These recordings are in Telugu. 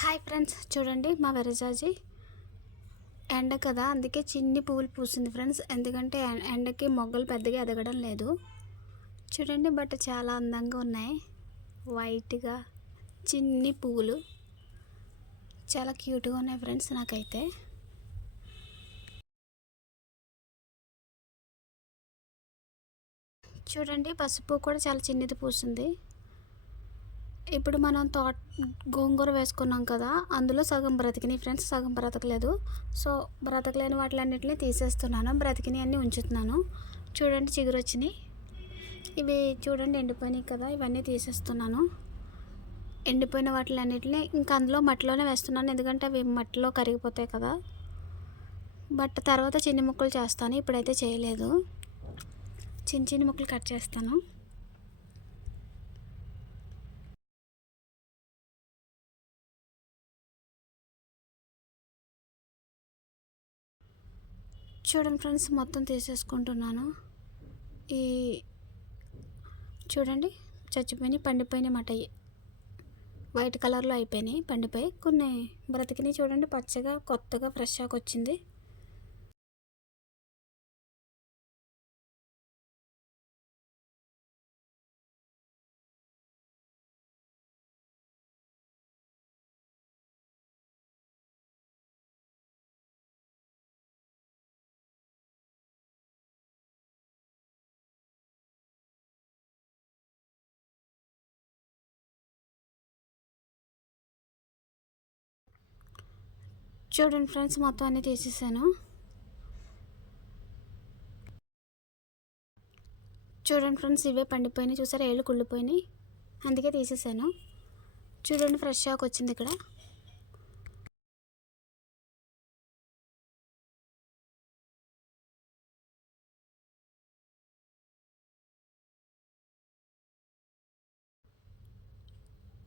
హాయ్ ఫ్రెండ్స్, చూడండి మా విరజాజి ఎండ కదా, అందుకే చిన్ని పువ్వులు పూసింది ఫ్రెండ్స్. ఎందుకంటే ఎండకి మొగ్గలు పెద్దగా ఎదగడం లేదు. చూడండి, బట్ చాలా అందంగా ఉన్నాయి. వైట్గా చిన్ని పువ్వులు చాలా క్యూట్గా ఉన్నాయి ఫ్రెండ్స్. నాకైతే చూడండి, పసుపు కూడా చాలా చిన్నది పూసింది. ఇప్పుడు మనం గోంగూర వేసుకున్నాం కదా, అందులో సగం బ్రతికినాయి ఫ్రెండ్స్, సగం బ్రతకలేదు. సో బ్రతకలేని వాటిలన్నింటినీ తీసేస్తున్నాను, బ్రతికిని అన్నీ ఉంచుతున్నాను. చూడండి, చిగురు వచ్చినాయి. ఇవి చూడండి ఎండిపోయినాయి కదా, ఇవన్నీ తీసేస్తున్నాను. ఎండిపోయిన వాటిలన్నింటినీ ఇంకా అందులో మట్టిలోనే వేస్తున్నాను, ఎందుకంటే అవి మట్టిలో కరిగిపోతాయి కదా. బట్ తర్వాత చిన్ని ముక్కలు చేస్తాను, ఇప్పుడైతే చేయలేదు. చిన్న చిన్న ముక్కలు కట్ చేస్తాను. చూడండి ఫ్రెండ్స్, మొత్తం తీసేసుకుంటున్నాను. ఈ చూడండి, చచ్చిపోయినాయి, పండిపోయినాయి మాట. వైట్ కలర్లో అయిపోయినాయి, పండిపోయి. కొన్ని బ్రతికినాయి చూడండి, పచ్చగా కొత్తగా ఫ్రెష్ ఆకు వచ్చింది. చూడండి ఫ్రెండ్స్, మొత్తం అన్నీ తీసేసాను. చూడండి ఫ్రెండ్స్, ఇవే పండిపోయినాయి, చూసారా, ఏళ్ళు కుళ్ళిపోయినాయి, అందుకే తీసేసాను. చూడండి, ఫ్రెష్ ఆకు వచ్చింది ఇక్కడ.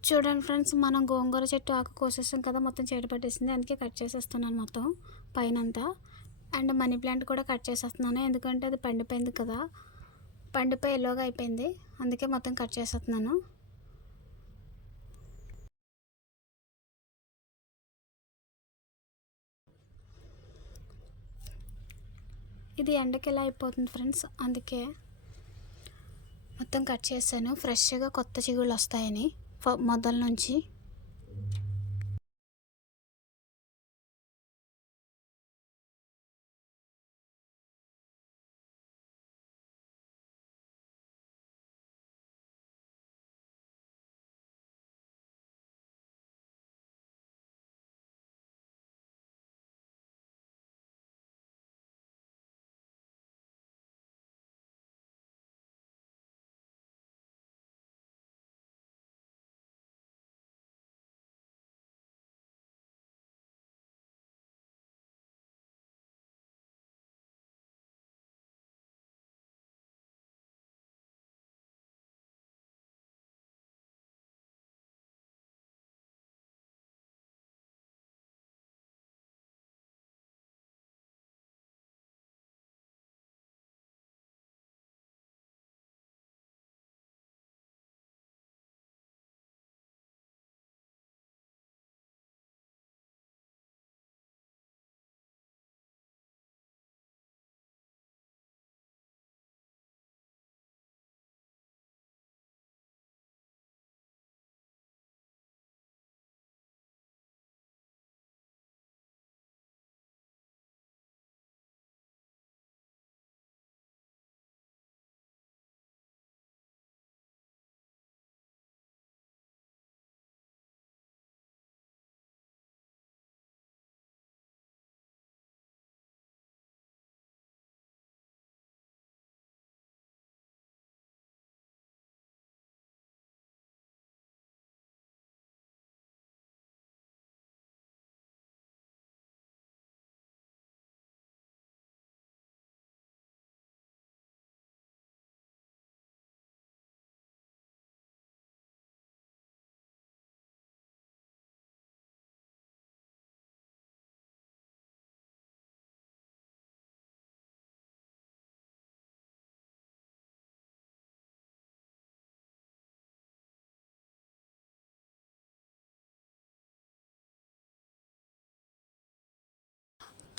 చూడండి ఫ్రెండ్స్, మనం గోంగూర చెట్టు ఆకు కోసేస్తాం కదా, మొత్తం చెడు పట్టేసింది, అందుకే కట్ చేసేస్తున్నాను మొత్తం పైనంతా. అండ్ మనీ ప్లాంట్ కూడా కట్ చేసేస్తున్నాను, ఎందుకంటే అది పండిపోయింది కదా, పండిపోయి ఎల్లోగా అయిపోయింది, అందుకే మొత్తం కట్ చేసేస్తున్నాను. ఇది ఎండకి ఎలా అయిపోతుంది ఫ్రెండ్స్, అందుకే మొత్తం కట్ చేశాను, ఫ్రెష్గా కొత్త చిగుళ్ళు వస్తాయని మొదల నుంచి.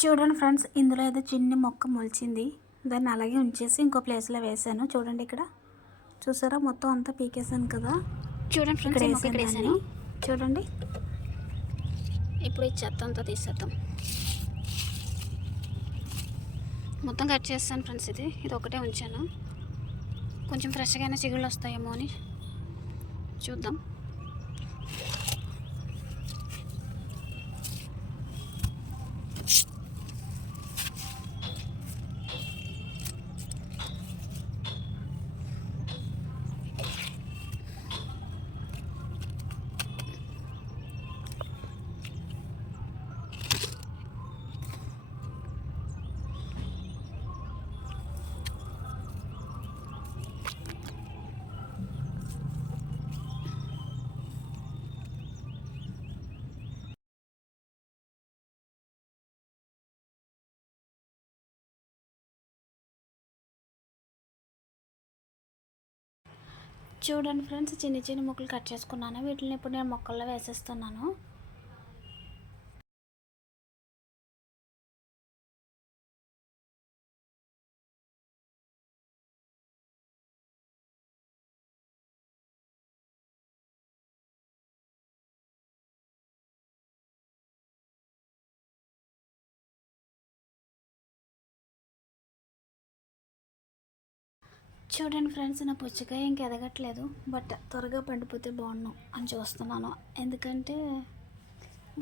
చూడండి ఫ్రెండ్స్, ఇందులో ఏదో చిన్ని మొక్క మొలిచింది. దాన్ని అలాగే ఉంచేసి ఇంకో ప్లేస్లో వేసాను. చూడండి ఇక్కడ చూసారా, మొత్తం అంతా పీకేసాను కదా. చూడండి ఫ్రెండ్స్, ఈ మొక్క ఇక్కడ వేసాను. చూడండి, ఇప్పుడు ఈ చెత్త అంతా తీసేద్దాం. మొత్తం కట్ చేస్తాను ఫ్రెండ్స్. ఇది ఒకటే ఉంచాను. కొంచెం ఫ్రెష్గా అయినా చిగుళ్ళు వస్తాయేమో అని చూద్దాం. చూడండి ఫ్రెండ్స్, చిన్న చిన్న ముక్కలు కట్ చేసుకున్నాను. వీటిని ఇప్పుడు నేను మొక్కల్లో వేసేస్తున్నాను. చూడండి ఫ్రెండ్స్, నా పుచ్చకాయ ఇంక ఎదగట్లేదు. బట్ త్వరగా పండిపోతే బాగున్నాం అని చూస్తున్నాను. ఎందుకంటే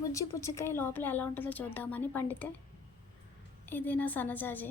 బుజ్జి పుచ్చకాయ లోపల ఎలా ఉంటుందో చూద్దామని. పండితే ఇది నా సన్నజాజి.